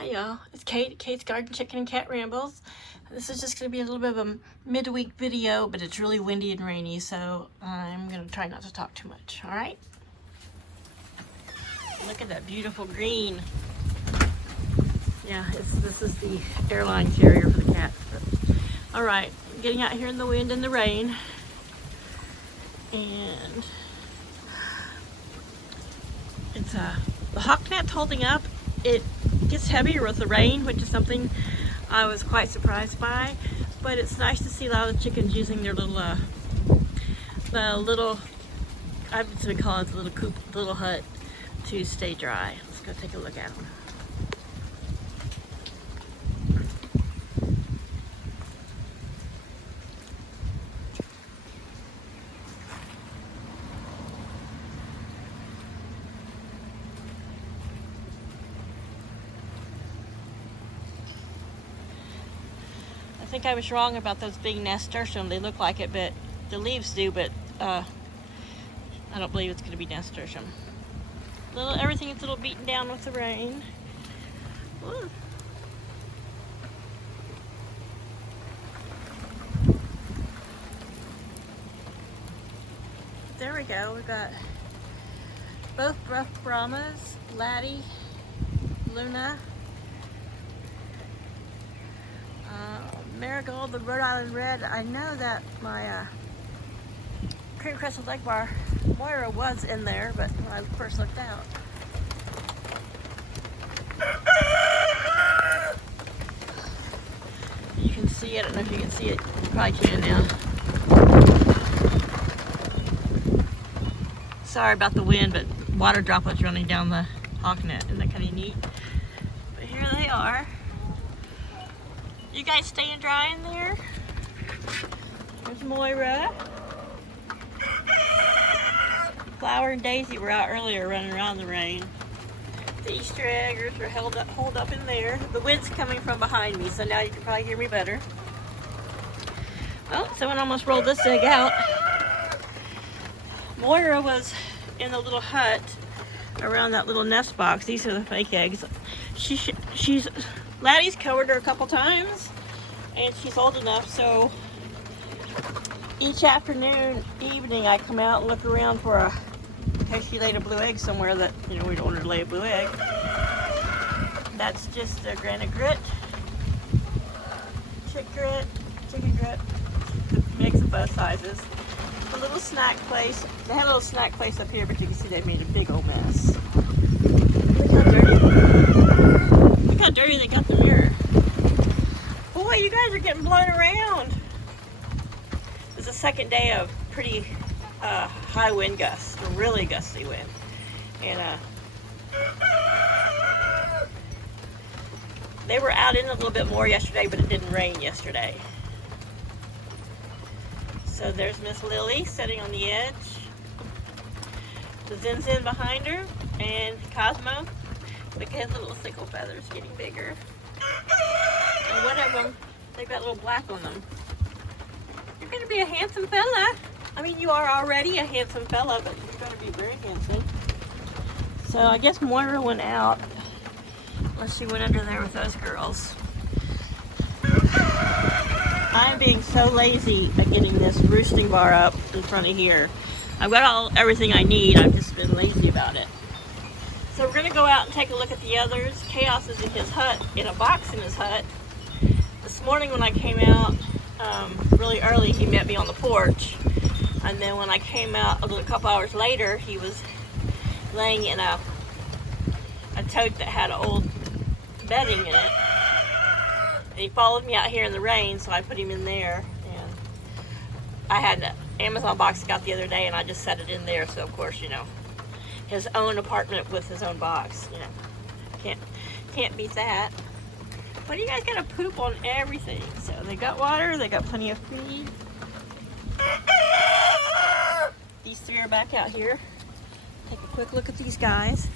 Hi y'all, it's Kate, Kate's Garden Chicken and Cat Rambles. This is just going to be a little bit of a midweek video, but it's really windy and rainy, so I'm going to try not to talk too much, alright? Look at that beautiful green. Yeah, this is the airline carrier for the cats. Alright, getting out here in the wind and the rain. And it's the hawk net's holding up. It gets heavier with the rain, which is something I was quite surprised by. But it's nice to see a lot of chickens using their little, I would call it the little coop, little hut, to stay dry. Let's go take a look at them. I think I was wrong about those big nasturtium. They look like it, but the leaves do, but I don't believe it's going to be nasturtium. Everything is a little beaten down with the rain. Ooh. There we go. We've got both Buff Brahmas, Laddie, Luna, Marigold, the Rhode Island Red. I know that my cream crescent leg bar Moira was in there, but when I first looked out. You can see it. I don't know if you can see it. You probably can now. Sorry about the wind, but water droplets running down the hawk net. Isn't that kind of neat? But here they are. You guys staying dry in there? There's Moira. Flower and Daisy were out earlier running around in the rain. The Easter eggers are holed up in there. The wind's coming from behind me, so now you can probably hear me better. Well, someone almost rolled this egg out. Moira was in the little hut around that little nest box. These are the fake eggs. Laddie's covered her a couple times, and she's old enough, so each afternoon, evening, I come out and look around for in case she laid a blue egg somewhere that, we don't want her to lay a blue egg. That's just a granite grit, chicken grit, mix of both sizes. A little snack place. They had a little snack place up here, but you can see they made a big old mess. Look how dirty they got the mirror. Boy, you guys are getting blown around. It's the second day of pretty high wind gusts, a really gusty wind. And they were out in a little bit more yesterday, but it didn't rain yesterday. So there's Miss Lily sitting on the edge. The Zin Zin behind her, and Cosmo. Look at his little sickle feathers getting bigger. And one of them, they've got a little black on them. You're going to be a handsome fella. I mean, you are already a handsome fella, but you're going to be very handsome. So I guess Moira went out. Unless she went under there with those girls. I'm being so lazy at getting this roosting bar up in front of here. I've got everything I need. I've just been lazy about it. So we're going to go out and take a look at the others. Chaos is in his hut, in a box in his hut. This morning when I came out really early, he met me on the porch. And then when I came out a couple hours later, he was laying in a tote that had old bedding in it. And he followed me out here in the rain, so I put him in there. And I had an Amazon box I got the other day, and I just set it in there. So of course, his own apartment with his own box. Can't beat that. But you guys gotta poop on everything. So they got water, they got plenty of feed. These three are back out here. Take a quick look at these guys.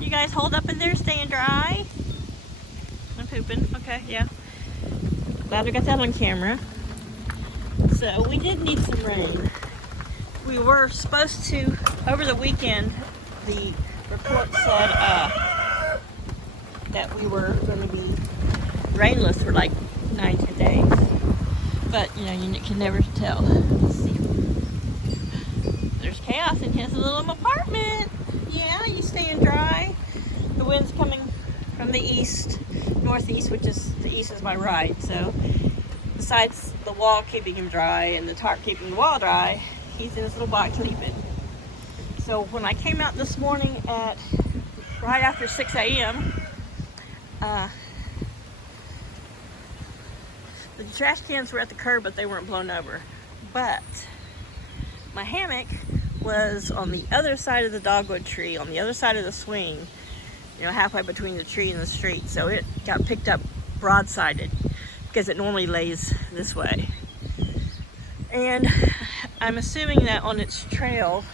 You guys hold up in there, staying dry. I'm pooping. Okay, yeah. Glad we got that on camera. So we did need some rain. We were supposed to, over the weekend, the report said that we were going to be rainless for like 9-10 days. But, you know, you can never tell. Let's see. There's Chaos in his little apartment. Yeah, you staying dry. The wind's coming from the east, northeast, which is, the east is my right. So, besides the wall keeping him dry and the tarp keeping the wall dry, he's in his little box sleeping. So, when I came out this morning at right after 6 a.m., the trash cans were at the curb, but they weren't blown over. But my hammock was on the other side of the dogwood tree, on the other side of the swing, you know, halfway between the tree and the street. So it got picked up broadsided because it normally lays this way. And I'm assuming that on its trail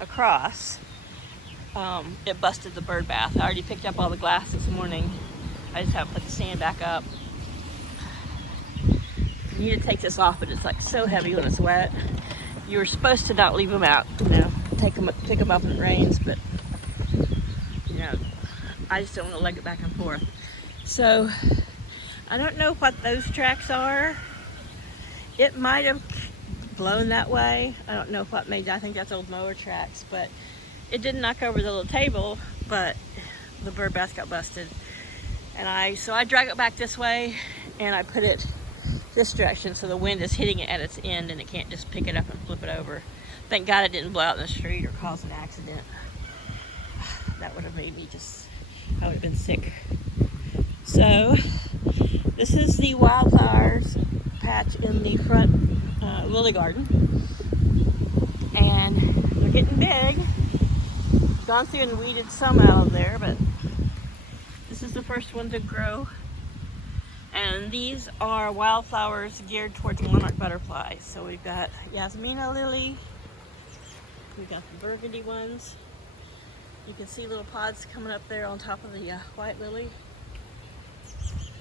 across, it busted the bird bath. I already picked up all the glass this morning. I just haven't put the stand back up. You need to take this off, but it's like so heavy when it's wet. You were supposed to not leave them out, you know, pick them up when it rains, but you know, I just don't want to leg it back and forth. So I don't know what those tracks are. It might have blown that way. I don't know what made that. I think that's old mower tracks, but it didn't knock over the little table, but the bird bath got busted. And so I drag it back this way, and I put it this direction so the wind is hitting it at its end and it can't just pick it up and flip it over. Thank God it didn't blow out in the street or cause an accident. That would have made me just, I would have been sick. So this is the wildflowers patch in the front lily garden, and they're getting big. Gone through and weeded some out of there, but this is the first one to grow. And these are wildflowers geared towards monarch butterflies. So we've got Yasmina lily, we've got the burgundy ones. You can see little pods coming up there on top of the white lily.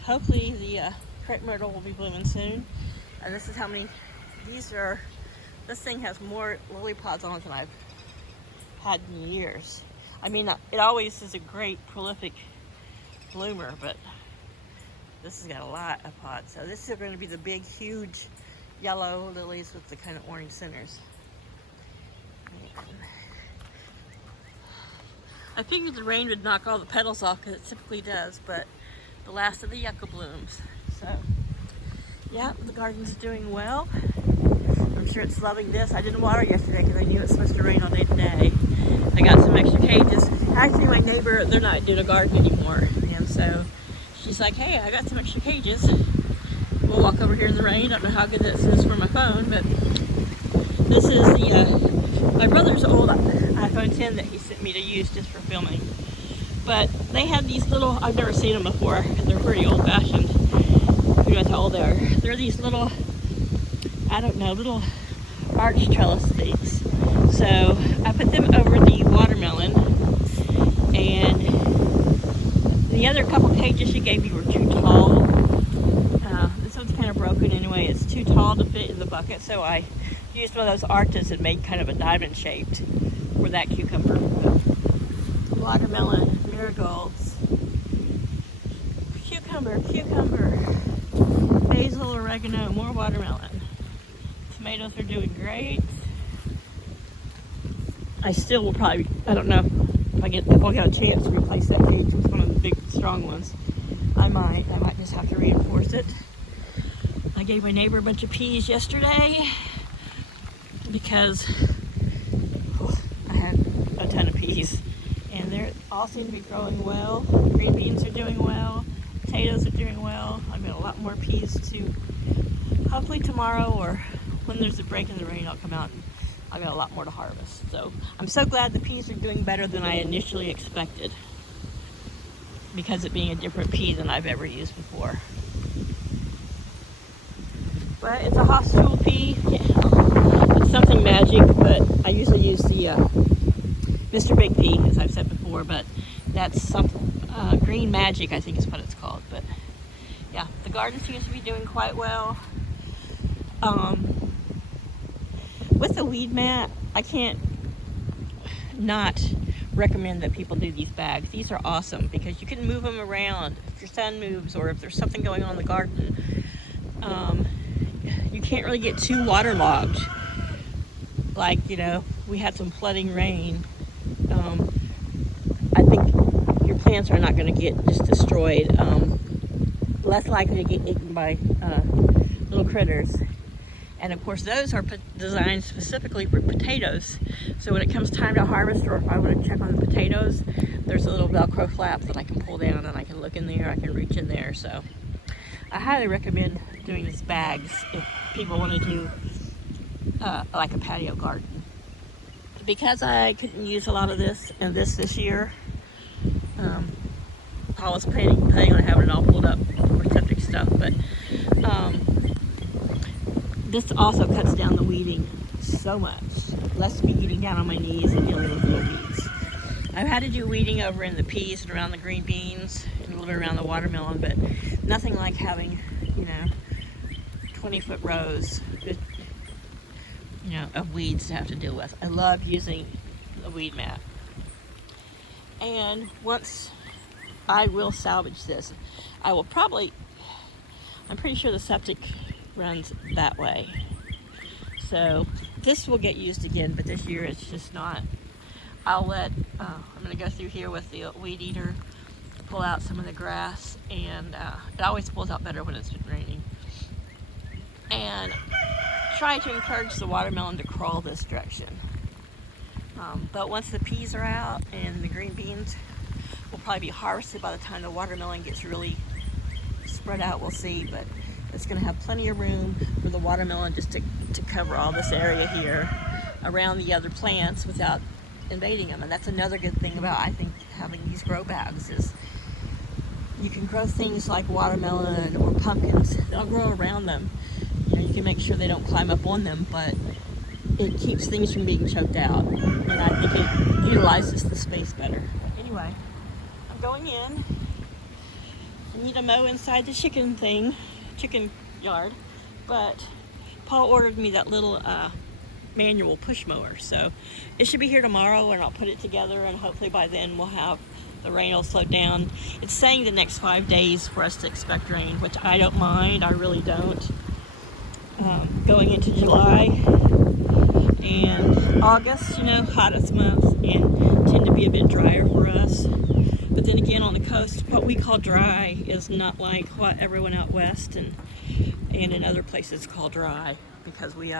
Hopefully the crepe myrtle will be blooming soon. And this is how many, this thing has more lily pods on it than I've had in years. I mean, it always is a great prolific bloomer, but this has got a lot of pods. So this is going to be the big, huge yellow lilies with the kind of orange centers. I figured the rain would knock all the petals off because it typically does, but the last of the yucca blooms. So, yeah, the garden's doing well. I'm sure it's loving this. I didn't water yesterday because I knew it was supposed to rain all day today. I got some extra cages. Actually, my neighbor, they're not doing a garden anymore, and so she's like, hey, I got some extra cages. We'll walk over here in the rain. I don't know how good this is for my phone, but this is my brother's old iPhone 10 that he sent me to use just for filming. But they have these little, I've never seen them before because they're pretty old fashioned. You know how old they are. They're these little, I don't know, little arch trellis things. So I put them over the watermelon, and the other couple cages she gave me were too tall. This one's kind of broken anyway. It's too tall to fit in the bucket, so I used one of those arches and made kind of a diamond shaped for that cucumber. Watermelon, marigolds, cucumber, basil, oregano, more watermelon. Tomatoes are doing great. I still will probably, I don't know if I'll get a chance to replace that cage with one of the big strong ones. I might just have to reinforce it. I gave my neighbor a bunch of peas yesterday because I had a ton of peas, and they all seem to be growing well. Green beans are doing well, potatoes are doing well. I've got a lot more peas too. Hopefully tomorrow, or when there's a break in the rain, I'll come out and I've got a lot more to harvest. So I'm so glad the peas are doing better than I initially expected, because it being a different pea than I've ever used before. But it's a hostile pea. It's something magic, but I usually use the Mr. Big Pea, as I've said before, but that's something, Green Magic, I think is what it's called. But yeah, the garden seems to be doing quite well. With the weed mat, I can't not recommend that people do these bags. These are awesome because you can move them around if your son moves or if there's something going on in the garden. You can't really get too waterlogged. Like, we had some flooding rain. I think your plants are not going to get just destroyed. Less likely to get eaten by little critters. And of course those are designed specifically for potatoes. So when it comes time to harvest, or if I want to check on the potatoes, there's a little Velcro flap that I can pull down and I can look in there, I can reach in there. So I highly recommend doing these bags if people want to do like a patio garden. Because I couldn't use a lot of this and this year, I was planning on having it all pulled up for septic stuff, but this also cuts down the weeding so much. Less me getting down on my knees and dealing with little weeds. I've had to do weeding over in the peas and around the green beans and a little bit around the watermelon, but nothing like having, 20-foot rows of weeds to have to deal with. I love using the weed mat. And once I will salvage this, I'm pretty sure the septic runs that way. So this will get used again, but this year it's just not. I'm going to go through here with the weed eater, pull out some of the grass, and it always pulls out better when it's been raining. And try to encourage the watermelon to crawl this direction. But once the peas are out and the green beans will probably be harvested by the time the watermelon gets really spread out, we'll see. But it's going to have plenty of room for the watermelon just to cover all this area here around the other plants without invading them. And that's another good thing about, I think, having these grow bags is you can grow things like watermelon or pumpkins. They'll grow around them. You can make sure they don't climb up on them, but it keeps things from being choked out. And I think it utilizes the space better. Anyway, I'm going in. I need to mow inside the chicken yard, but Paul ordered me that little manual push mower, so it should be here tomorrow, and I'll put it together, and hopefully by then we'll have the rain will slow down. It's saying the next 5 days for us to expect rain, which I don't mind. I really don't. Going into July and August, hottest months, and tend to be a bit drier for us. But then again, on the coast, what we call dry is not like what everyone out west and in other places call dry, because we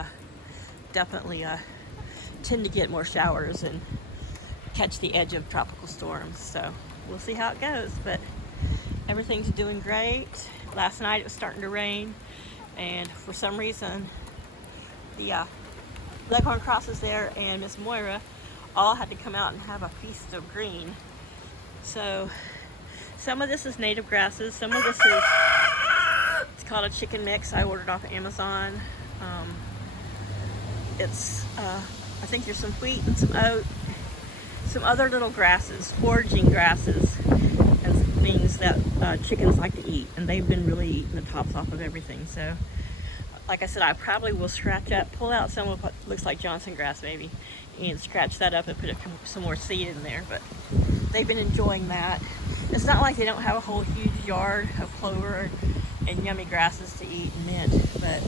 definitely tend to get more showers and catch the edge of tropical storms. So we'll see how it goes, but everything's doing great. Last night it was starting to rain, and for some reason the Leghorn Crosses there and Miss Moira all had to come out and have a feast of green. So some of this is native grasses, some of this is, it's called a chicken mix. I ordered off of Amazon. It's I think there's some wheat and some oat, some other little grasses, foraging grasses, and things that chickens like to eat, and they've been really eating the tops off of everything. So like I said, I probably will pull out some of what looks like Johnson grass maybe, and scratch that up and put some more seed in there. But they've been enjoying that. It's not like they don't have a whole huge yard of clover and yummy grasses to eat and mint, but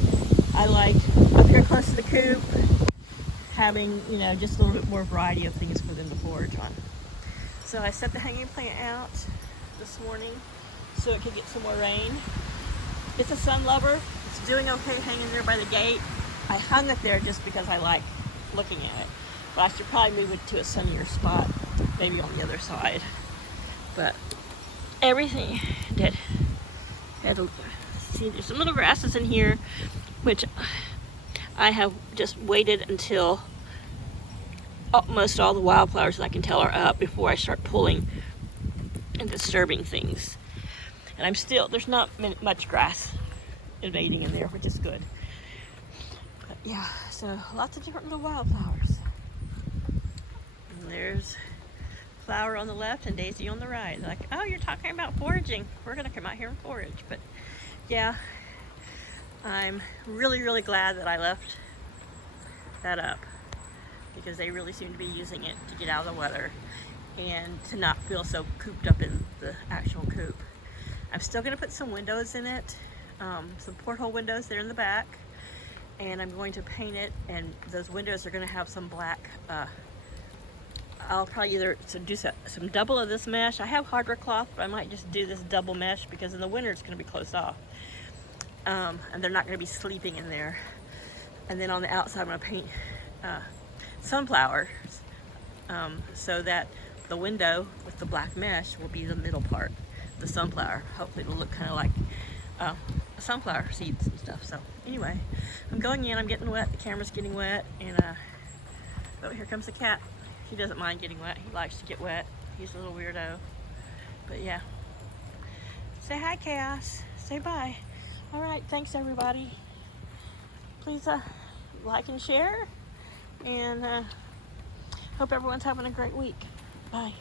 I like, up here close to the coop, having, just a little bit more variety of things for them to forage on. So I set the hanging plant out this morning so it could get some more rain. It's a sun lover. It's doing okay hanging there by the gate. I hung it there just because I like looking at it, but I should probably move it to a sunnier spot, maybe on the other side. But everything did. See, there's some little grasses in here, which I have just waited until almost all the wildflowers that I can tell are up before I start pulling and disturbing things. And there's not much grass invading in there, which is good. But yeah, so lots of different little wildflowers. And there's flower on the left and daisy on the right. Like, oh, you're talking about foraging. We're gonna come out here and forage. But yeah, I'm really, really glad that I left that up, because they really seem to be using it to get out of the weather. and to not feel so cooped up in the actual coop. I'm still going to put some windows in it, some porthole windows there in the back, and I'm going to paint it, and those windows are going to have some black, I'll probably either do some double of this mesh. I have hardware cloth, but I might just do this double mesh because in the winter it's going to be closed off, and they're not going to be sleeping in there. And then on the outside I'm going to paint sunflowers, so that the window with the black mesh will be the middle part, the sunflower. Hopefully it'll look kind of like sunflower seeds and stuff. So anyway, I'm going in, I'm getting wet, the camera's getting wet, and oh, here comes the cat. He doesn't mind getting wet, he likes to get wet. He's a little weirdo. But yeah. Say hi, Chaos. Say bye. Alright, thanks everybody. Please like and share, and hope everyone's having a great week. Bye.